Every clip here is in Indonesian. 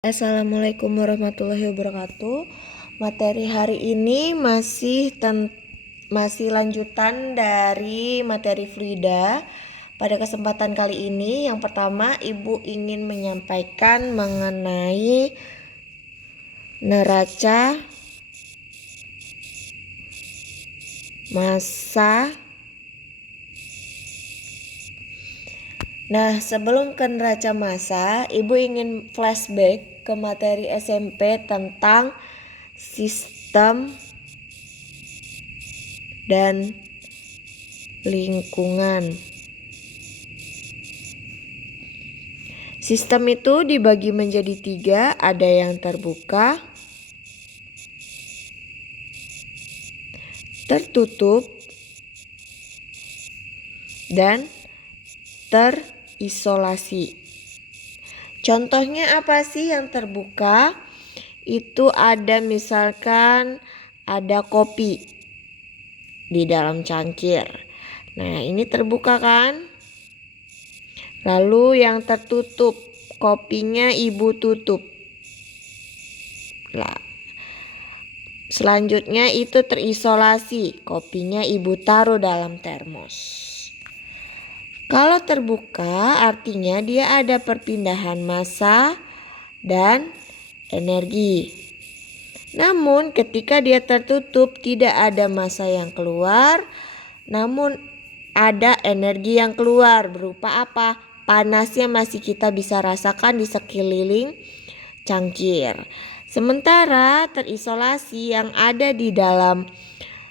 Assalamualaikum warahmatullahi wabarakatuh. Materi hari ini masih lanjutan dari materi fluida. Pada kesempatan kali ini, yang pertama Ibu ingin menyampaikan mengenai neraca massa. Nah, sebelum ke neraca massa, Ibu ingin flashback ke materi SMP tentang sistem dan lingkungan. Sistem itu dibagi menjadi 3, ada yang terbuka, tertutup, dan terisolasi. Contohnya apa sih yang terbuka? Itu ada misalkan ada kopi di dalam cangkir. Nah, ini terbuka kan? Lalu yang tertutup, kopinya Ibu tutup. Lah, selanjutnya itu terisolasi, kopinya Ibu taruh dalam termos. Kalau terbuka artinya dia ada perpindahan massa dan energi. Namun ketika dia tertutup tidak ada massa yang keluar, namun ada energi yang keluar. Berupa apa? Panasnya masih kita bisa rasakan di sekeliling cangkir. Sementara terisolasi yang ada di dalam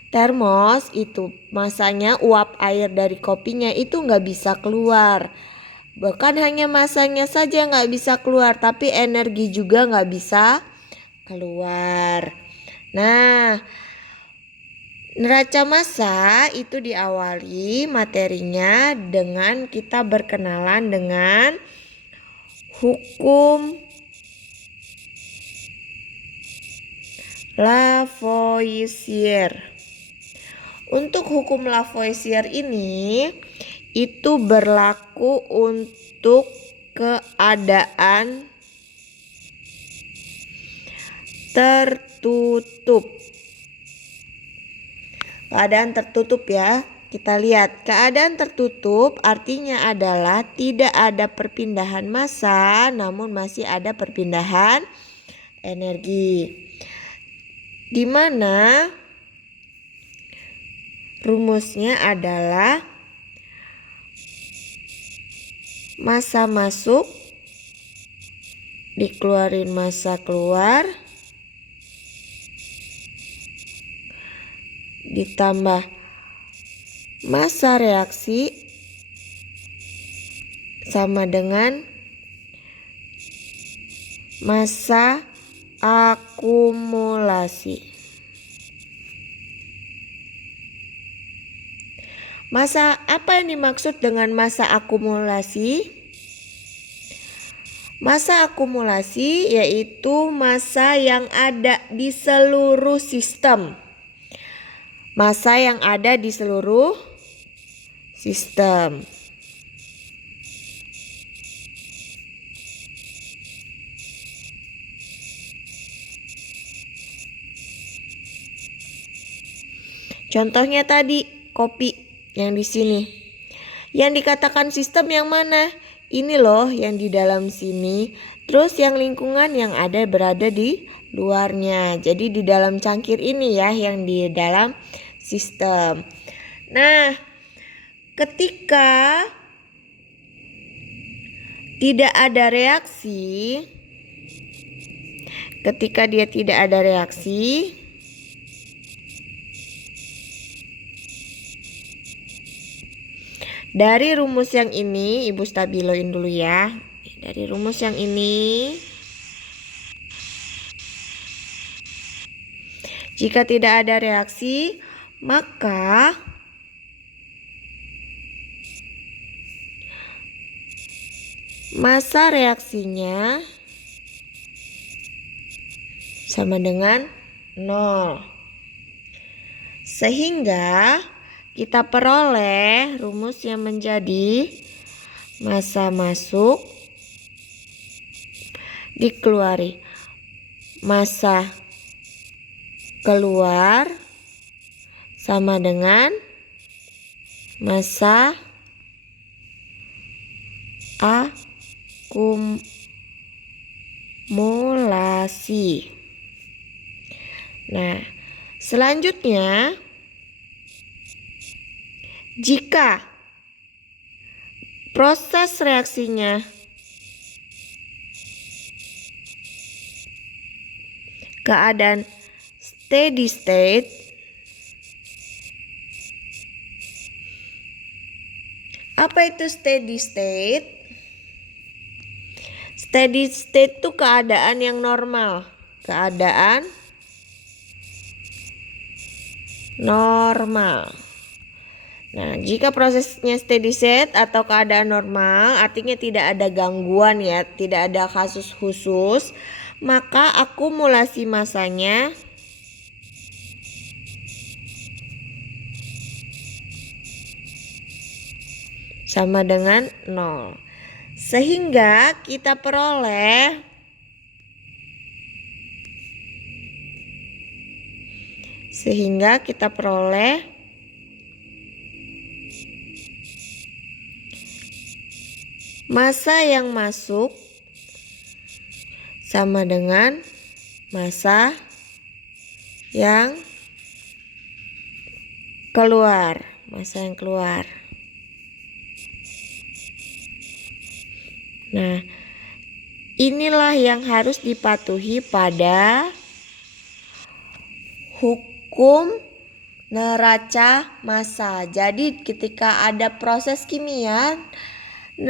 termos itu massanya, uap air dari kopinya itu nggak bisa keluar. Bukan hanya massanya saja nggak bisa keluar, tapi energi juga nggak bisa keluar. Nah, neraca massa itu diawali materinya dengan kita berkenalan dengan hukum Lavoisier. Untuk hukum Lavoisier ini itu berlaku untuk keadaan tertutup. Keadaan tertutup ya. Kita lihat keadaan tertutup artinya adalah tidak ada perpindahan massa, namun masih ada perpindahan energi. Di mana rumusnya adalah massa masuk dikeluarin massa keluar ditambah massa reaksi sama dengan massa akumulasi. Massa apa yang dimaksud dengan massa akumulasi? Massa akumulasi yaitu massa yang ada di seluruh sistem. Massa yang ada di seluruh sistem. Contohnya tadi kopi yang di sini. Yang dikatakan sistem yang mana? Ini loh yang di dalam sini. Terus yang lingkungan yang ada berada di luarnya. Jadi di dalam cangkir ini ya yang di dalam sistem. Nah, ketika tidak ada reaksi, dari rumus yang ini, Ibu stabiloin dulu ya. Dari rumus yang ini, jika tidak ada reaksi, maka massa reaksinya sama dengan 0. Sehingga kita peroleh rumusnya menjadi massa masuk dikeluari. Massa keluar sama dengan massa akumulasi. Nah, selanjutnya jika proses reaksinya keadaan steady state, apa itu steady state? Steady state itu keadaan yang normal. Keadaan normal. Nah, jika prosesnya steady state atau keadaan normal, artinya tidak ada gangguan ya, tidak ada kasus khusus, maka akumulasi massanya sama dengan 0. Sehingga kita peroleh massa yang masuk sama dengan massa yang keluar. Nah, inilah yang harus dipatuhi pada hukum neraca massa. Jadi ketika ada proses kimia,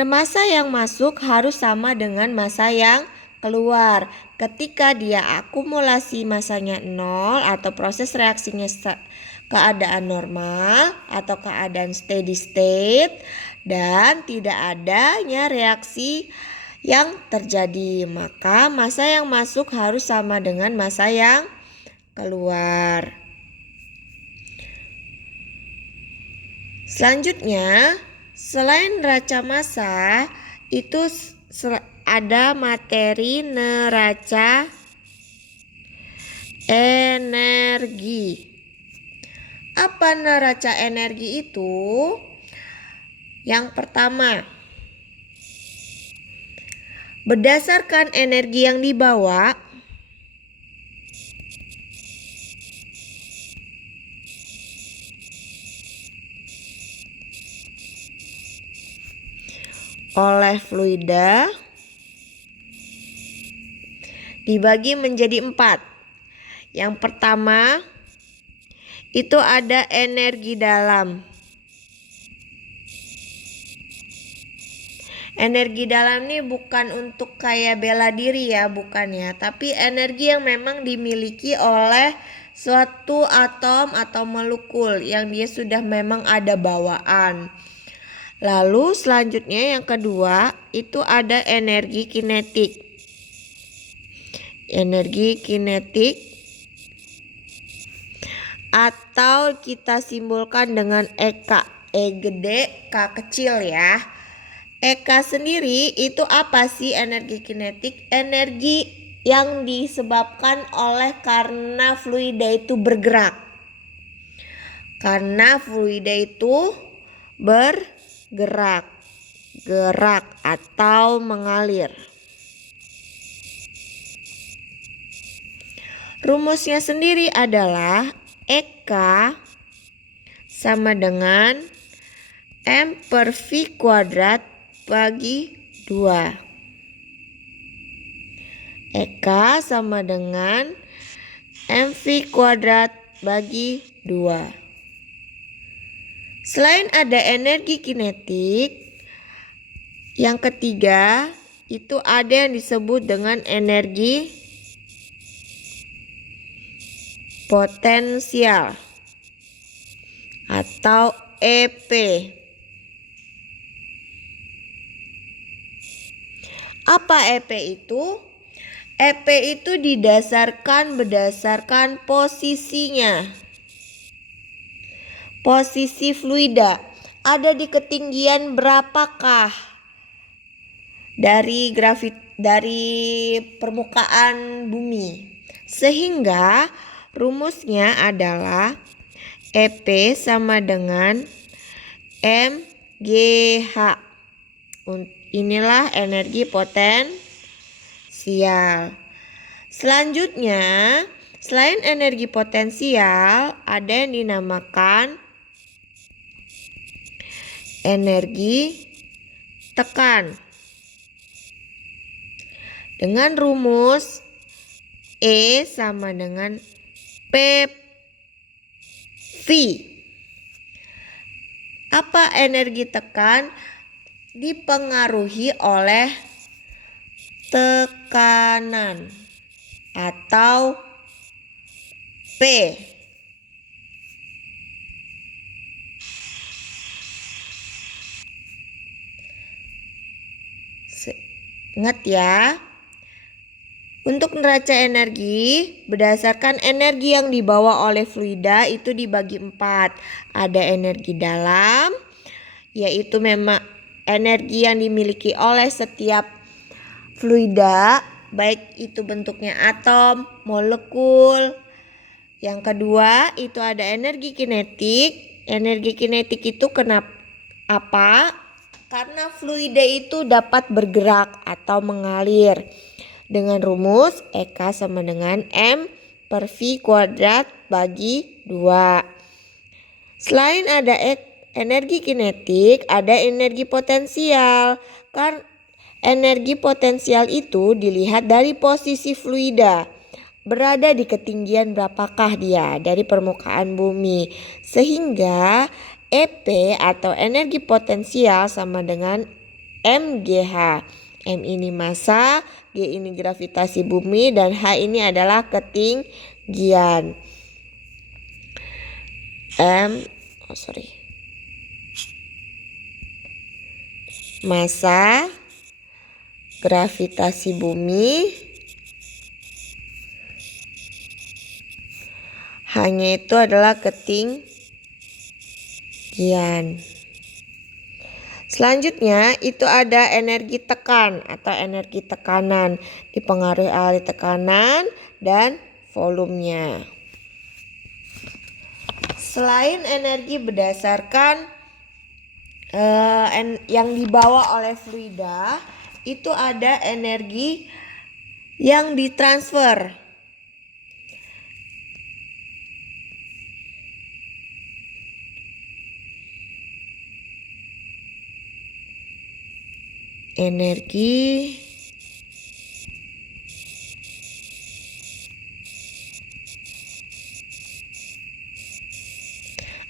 massa yang masuk harus sama dengan massa yang keluar. Ketika dia akumulasi massanya 0 atau proses reaksinya keadaan normal atau keadaan steady state dan tidak adanya reaksi yang terjadi, maka massa yang masuk harus sama dengan massa yang keluar. Selanjutnya, selain neraca massa, itu ada materi neraca energi. Apa neraca energi itu? Yang pertama, berdasarkan energi yang dibawa, oleh fluida dibagi menjadi 4. Yang pertama itu ada energi dalam. Energi dalam ini bukan untuk kayak bela diri ya, bukan ya, tapi energi yang memang dimiliki oleh suatu atom atau molekul yang dia sudah memang ada bawaan. Lalu selanjutnya yang kedua itu ada energi kinetik. Energi kinetik atau kita simbolkan dengan EK. E gede, K kecil ya. EK sendiri itu apa sih energi kinetik? Energi yang disebabkan oleh karena fluida itu bergerak. Karena fluida itu bergerak, gerak atau mengalir. Rumusnya sendiri adalah EK sama dengan M per V kuadrat bagi 2. EK sama dengan MV kuadrat bagi 2. Selain ada energi kinetik, yang ketiga itu ada yang disebut dengan energi potensial atau EP. Apa EP itu? EP itu berdasarkan posisinya. Posisi fluida ada di ketinggian berapakah dari permukaan bumi. Sehingga rumusnya adalah EP sama dengan mgh. Inilah energi potensial. Selanjutnya, selain energi potensial, ada yang dinamakan energi tekan. Dengan rumus E sama dengan PV. Apa energi tekan? Dipengaruhi oleh tekanan atau P. Ingat ya. Untuk neraca energi, berdasarkan energi yang dibawa oleh fluida itu dibagi 4. Ada energi dalam, yaitu memang energi yang dimiliki oleh setiap fluida, baik itu bentuknya atom, molekul. Yang kedua, itu ada energi kinetik. Energi kinetik itu kenapa? Apa? Karena fluida itu dapat bergerak atau mengalir. Dengan rumus EK sama dengan M per V kuadrat bagi 2. Selain ada energi kinetik, ada energi potensial. Karena energi potensial itu dilihat dari posisi fluida. Berada di ketinggian berapakah dia dari permukaan bumi. Sehingga EP atau energi potensial sama dengan mgh. M ini massa, G ini gravitasi bumi, dan H ini adalah ketinggian. Massa, gravitasi bumi, H-nya itu adalah ketinggian. Selanjutnya itu ada energi tekan atau energi tekanan, dipengaruhi oleh tekanan dan volumenya. Selain energi berdasarkan yang dibawa oleh fluida, itu ada energi yang ditransfer.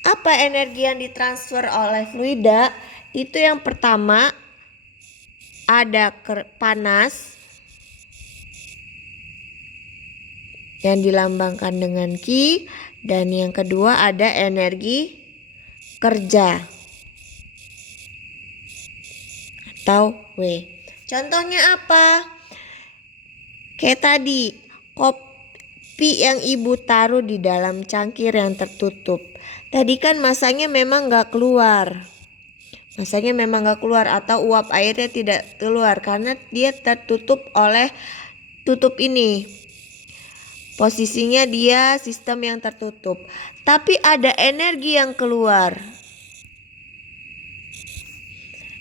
Apa energi yang ditransfer oleh fluida? Itu yang pertama ada panas yang dilambangkan dengan Q, dan yang kedua ada energi kerja atau W. Contohnya apa? Kayak tadi, kopi yang ibu taruh di dalam cangkir yang tertutup. Tadi kan masanya memang gak keluar. Atau uap airnya tidak keluar karena dia tertutup oleh tutup ini. Posisinya dia sistem yang tertutup. Tapi ada energi yang keluar.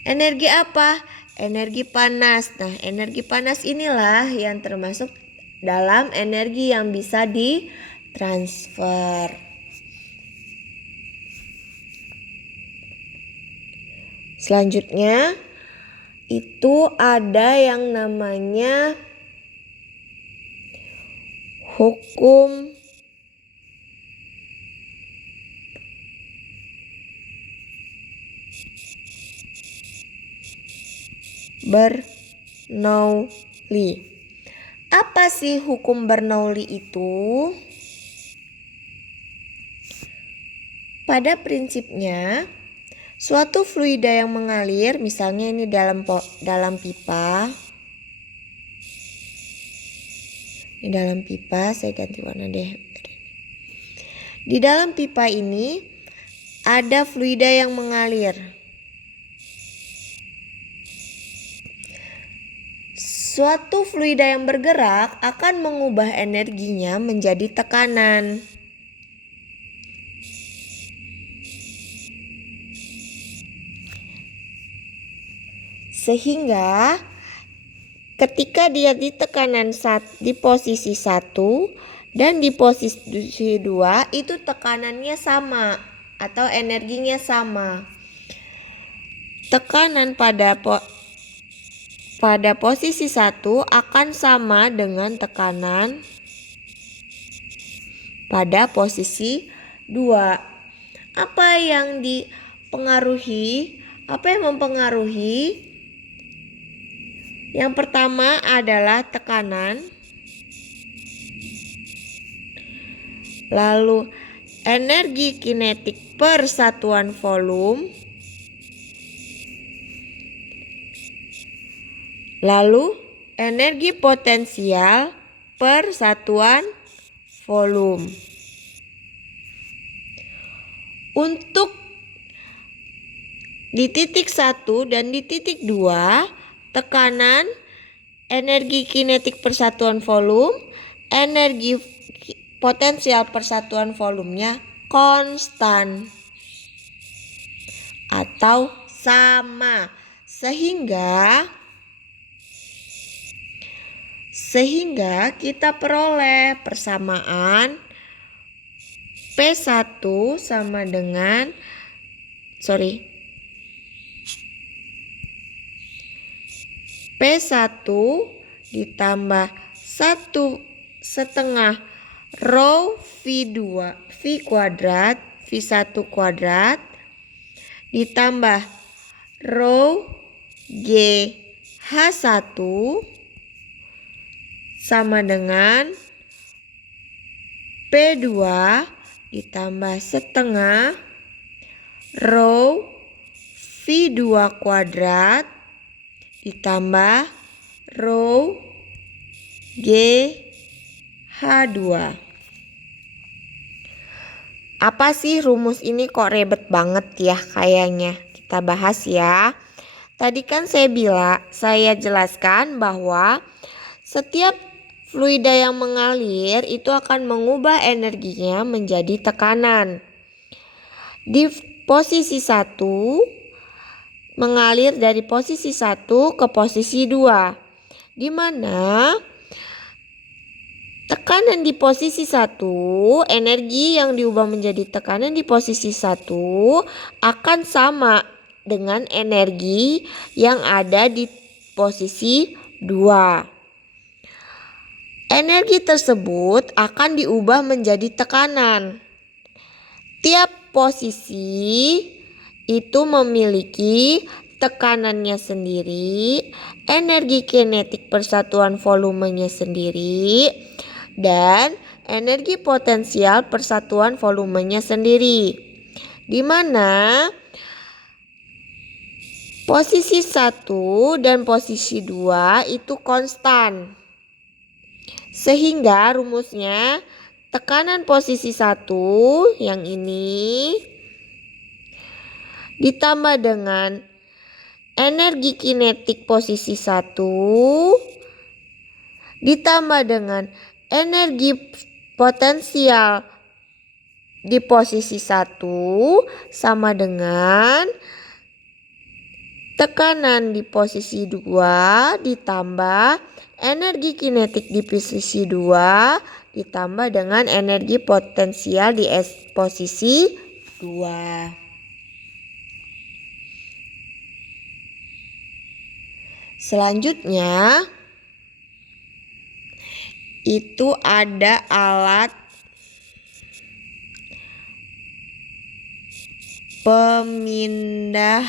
Energi apa? Energi panas. Nah, energi panas inilah yang termasuk dalam energi yang bisa ditransfer. Selanjutnya itu ada yang namanya hukum Bernoulli. Apa sih hukum Bernoulli itu? Pada prinsipnya, suatu fluida yang mengalir, misalnya ini dalam pipa. Di dalam pipa, saya ganti warna deh. Di dalam pipa ini ada fluida yang mengalir. Suatu fluida yang bergerak akan mengubah energinya menjadi tekanan. Sehingga ketika dia di tekanan di posisi 1 dan di posisi 2 itu tekanannya sama atau energinya sama. Tekanan pada posisi 1 akan sama dengan tekanan pada posisi 2. Apa yang dipengaruhi? Apa yang mempengaruhi? Yang pertama adalah tekanan. Lalu energi kinetik per satuan volume. Lalu energi potensial per satuan volume. Untuk di titik 1 dan di titik 2, tekanan, energi kinetik per satuan volume, energi potensial per satuan volumenya konstan atau sama. Sehingga kita peroleh persamaan P1 sama dengan P1 ditambah 1/2 rho V kuadrat V1 kuadrat ditambah rho GH1 sama dengan P2 ditambah 1/2 rho V2 kuadrat ditambah rho GH2. Apa sih rumus ini, kok ribet banget ya kayaknya? Kita bahas ya. Tadi kan saya jelaskan bahwa setiap fluida yang mengalir itu akan mengubah energinya menjadi tekanan. Di posisi 1 mengalir dari posisi 1 ke posisi 2, di mana tekanan di posisi 1, energi yang diubah menjadi tekanan di posisi 1 akan sama dengan energi yang ada di posisi 2. Energi tersebut akan diubah menjadi tekanan. Tiap posisi itu memiliki tekanannya sendiri, energi kinetik persatuan volumenya sendiri, dan energi potensial persatuan volumenya sendiri. Di mana posisi 1 dan posisi 2 itu konstan. Sehingga rumusnya tekanan posisi 1 yang ini ditambah dengan energi kinetik posisi 1 ditambah dengan energi potensial di posisi 1 sama dengan tekanan di posisi 2 ditambah energi kinetik di posisi 2 ditambah dengan energi potensial di posisi 2. Selanjutnya itu ada alat pemindah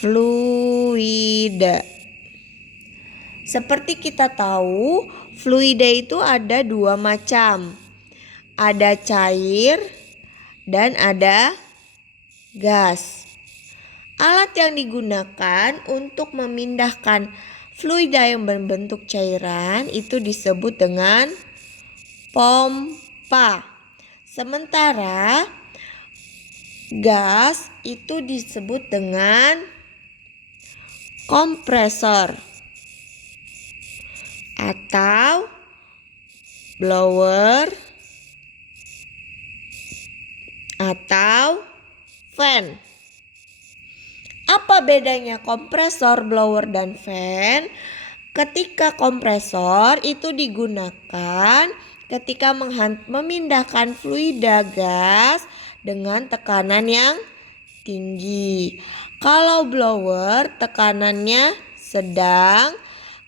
fluida. Seperti kita tahu, fluida itu ada 2 macam. Ada cair dan ada gas. Alat yang digunakan untuk memindahkan fluida yang berbentuk cairan itu disebut dengan pompa. Sementara gas itu disebut dengan kompresor. atau blower atau fan. Apa bedanya kompresor, blower, dan fan? Ketika kompresor itu digunakan ketika memindahkan fluida gas dengan tekanan yang tinggi. Kalau blower tekanannya sedang,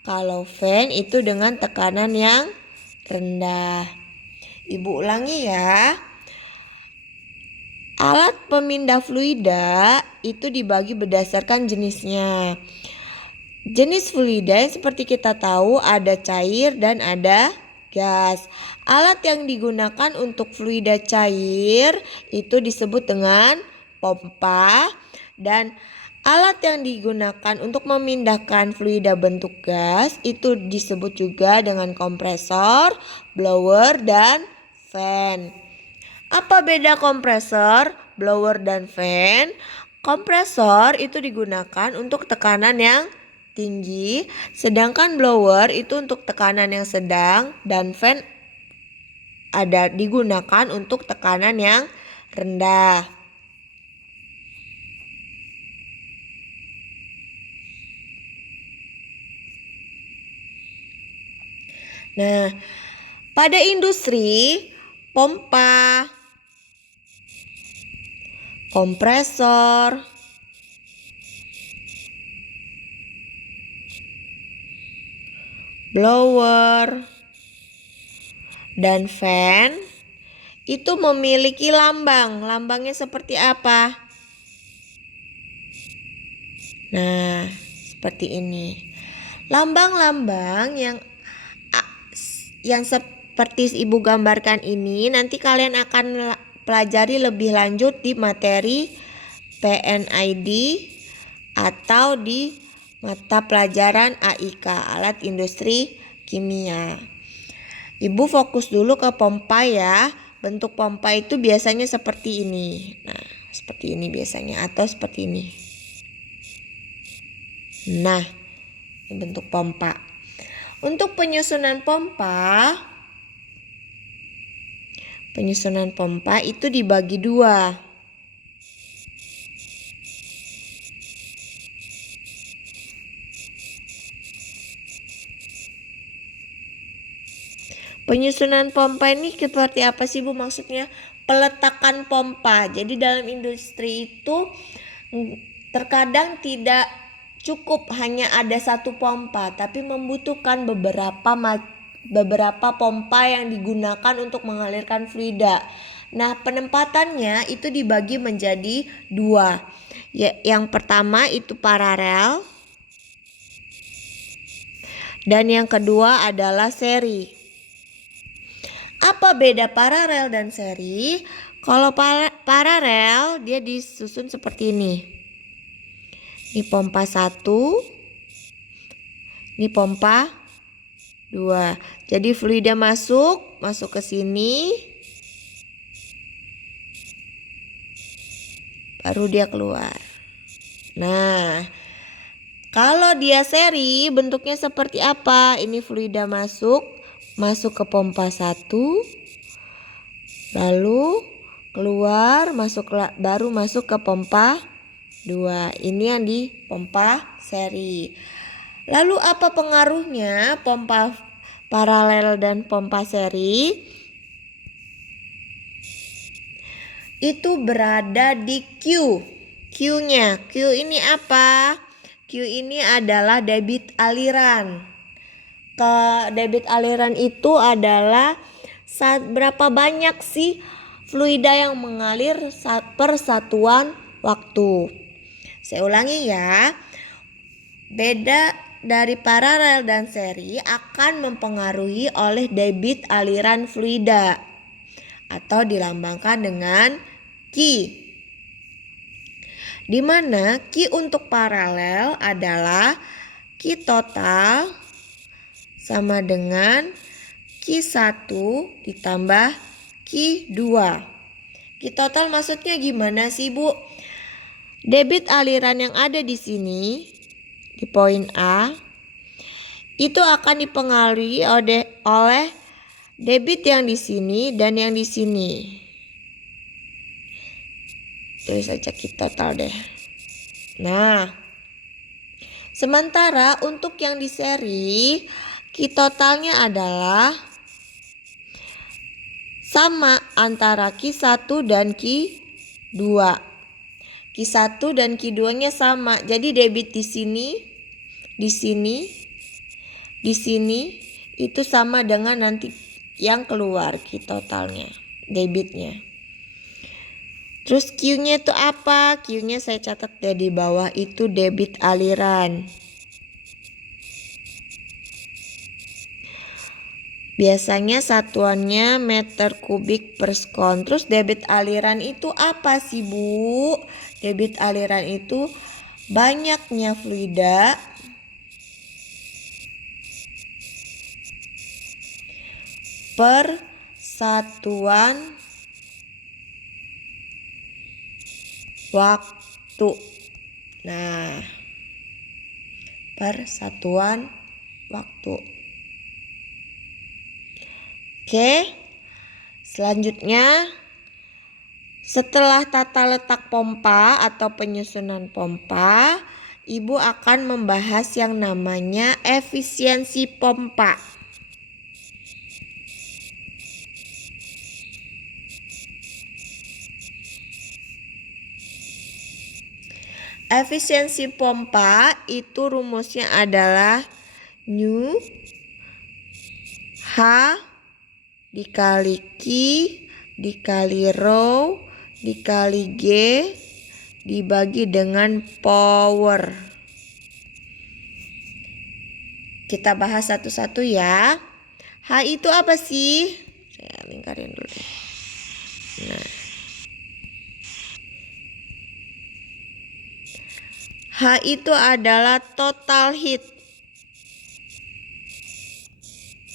kalau fan itu dengan tekanan yang rendah. Ibu ulangi ya. Alat pemindah fluida itu dibagi berdasarkan jenisnya. Jenis fluida yang seperti kita tahu ada cair dan ada gas. Alat yang digunakan untuk fluida cair itu disebut dengan pompa, dan alat yang digunakan untuk memindahkan fluida bentuk gas itu disebut juga dengan kompresor, blower, dan fan. Apa beda kompresor, blower, dan fan? Kompresor itu digunakan untuk tekanan yang tinggi, sedangkan blower itu untuk tekanan yang sedang, dan fan digunakan untuk tekanan yang rendah. Nah, pada industri, pompa, kompresor, blower, dan fan itu memiliki lambang. Lambangnya seperti apa? Nah, seperti ini. Lambang-lambang yang seperti ibu gambarkan ini nanti kalian akan pelajari lebih lanjut di materi PNID atau di mata pelajaran AIK, Alat Industri Kimia. Ibu fokus dulu ke pompa ya. Bentuk pompa itu biasanya seperti ini. Nah, seperti ini biasanya atau seperti ini. Nah, ini bentuk pompa. Untuk penyusunan pompa itu dibagi dua. Penyusunan pompa ini seperti apa sih Bu maksudnya? Peletakan pompa. Jadi dalam industri itu terkadang tidak cukup hanya ada satu pompa, tapi membutuhkan beberapa pompa yang digunakan untuk mengalirkan fluida. Nah, penempatannya itu dibagi menjadi dua. Yang pertama itu paralel, dan yang kedua adalah seri. Apa beda paralel dan seri? Kalau paralel dia disusun seperti ini. Ini pompa 1, ini pompa 2. Jadi fluida masuk ke sini, baru dia keluar. Nah, kalau dia seri bentuknya seperti apa? Ini fluida masuk ke pompa 1, lalu keluar baru masuk ke pompa 2. Ini yang di pompa seri. Lalu apa pengaruhnya pompa paralel dan pompa seri? Itu berada di Q. Q-nya. Q ini apa? Q ini adalah debit aliran. Debit aliran itu adalah berapa banyak sih fluida yang mengalir per satuan waktu. Saya ulangi ya. Beda dari paralel dan seri akan mempengaruhi oleh debit aliran fluida atau dilambangkan dengan Q. Di mana Q untuk paralel adalah Q total sama dengan Q1 ditambah Q2. Q total maksudnya gimana sih Bu? Debit aliran yang ada di sini, di poin A, itu akan dipengaruhi oleh debit yang di sini dan yang di sini. Tulis aja Q total deh. Nah, sementara untuk yang di seri, Q totalnya adalah sama antara Q1 dan Q2. Q1 dan Q2-nya sama. Jadi debit di sini, di sini, di sini itu sama dengan nanti yang keluar Q totalnya, debitnya. Terus Q-nya itu apa? Q-nya saya catat ya di bawah, itu debit aliran. Biasanya satuannya meter kubik per sekon. Terus debit aliran itu apa sih, Bu? Debit aliran itu banyaknya fluida per satuan waktu. Nah, per satuan waktu. Oke, selanjutnya setelah tata letak pompa atau penyusunan pompa, Ibu akan membahas yang namanya efisiensi pompa. Efisiensi pompa itu rumusnya adalah Nu H dikali Q dikali rho dikali G dibagi dengan power. Kita bahas satu-satu ya. H itu apa sih? Saya lingkarin dulu deh. Nah, H itu adalah total heat.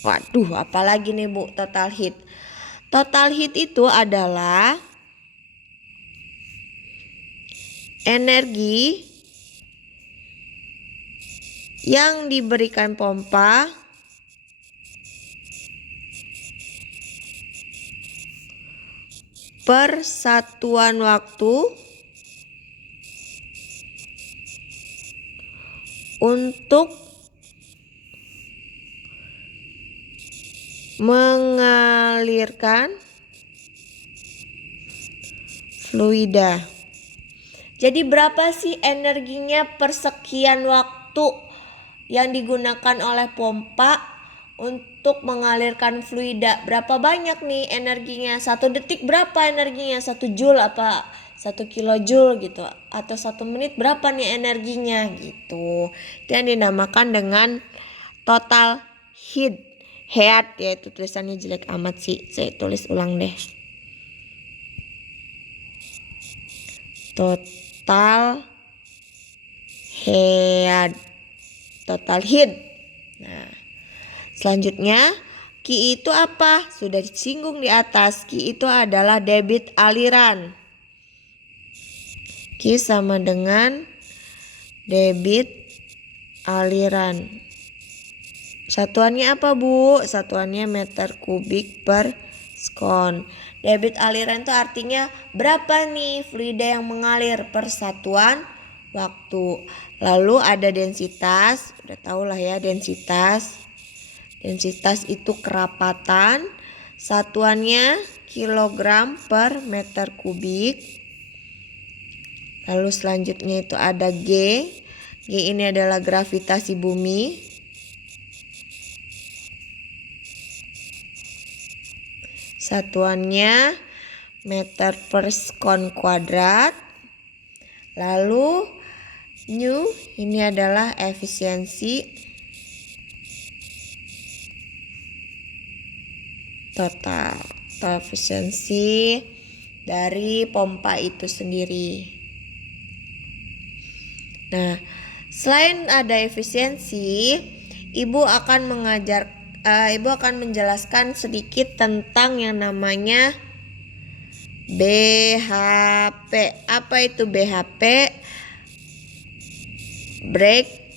Waduh, apalagi nih Bu total heat. Total heat itu adalah energi yang diberikan pompa per satuan waktu untuk mengalirkan fluida. Jadi berapa sih energinya per sekian waktu yang digunakan oleh pompa untuk mengalirkan fluida? Berapa banyak nih energinya? 1 detik berapa energinya? 1 joule apa 1 kilojoule gitu? Atau 1 menit berapa nih energinya gitu? Itu yang dinamakan dengan total heat. Heat, yaitu tulisannya jelek amat sih. Saya tulis ulang deh. Total heat. Total heat. Nah, selanjutnya Q itu apa? Sudah disinggung di atas. Q itu adalah debit aliran. Q sama dengan debit aliran. Satuannya apa, Bu? Satuannya meter kubik per sekon. Debit aliran itu artinya berapa nih fluida yang mengalir per satuan waktu. Lalu ada densitas, udah tau lah ya densitas. Densitas itu kerapatan, satuannya kilogram per meter kubik. Lalu selanjutnya itu ada G. G ini adalah gravitasi bumi. Satuannya meter per sekon kuadrat. Lalu Nu ini adalah efisiensi total atau efisiensi dari pompa itu sendiri. Nah, selain ada efisiensi, Ibu akan menjelaskan sedikit tentang yang namanya BHP. Apa itu BHP? Brake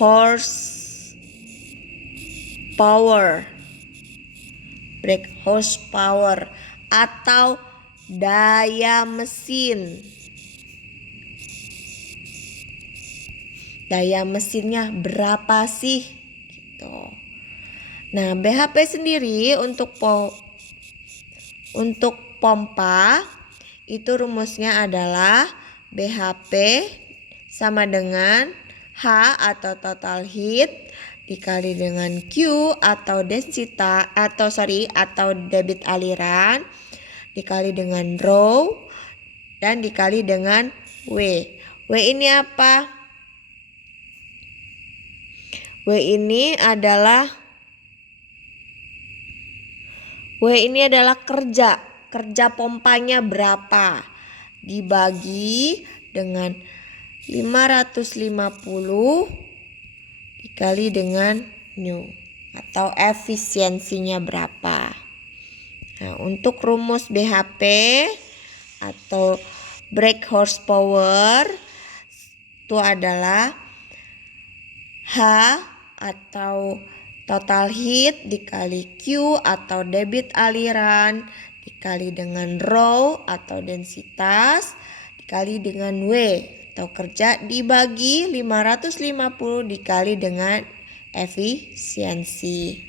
Horse power. Brake horsepower atau daya mesin. Daya mesinnya berapa sih? Gitu. Nah, BHP sendiri untuk pompa itu rumusnya adalah BHP sama dengan H atau total heat dikali dengan Q atau atau debit aliran dikali dengan rho dan dikali dengan W. W ini apa? W ini adalah kerja pompanya berapa dibagi dengan 550 dikali dengan nu atau efisiensinya berapa. Nah, untuk rumus BHP atau brake horsepower itu adalah H atau total heat dikali Q atau debit aliran dikali dengan rho atau densitas dikali dengan W atau kerja dibagi 550 dikali dengan efisiensi.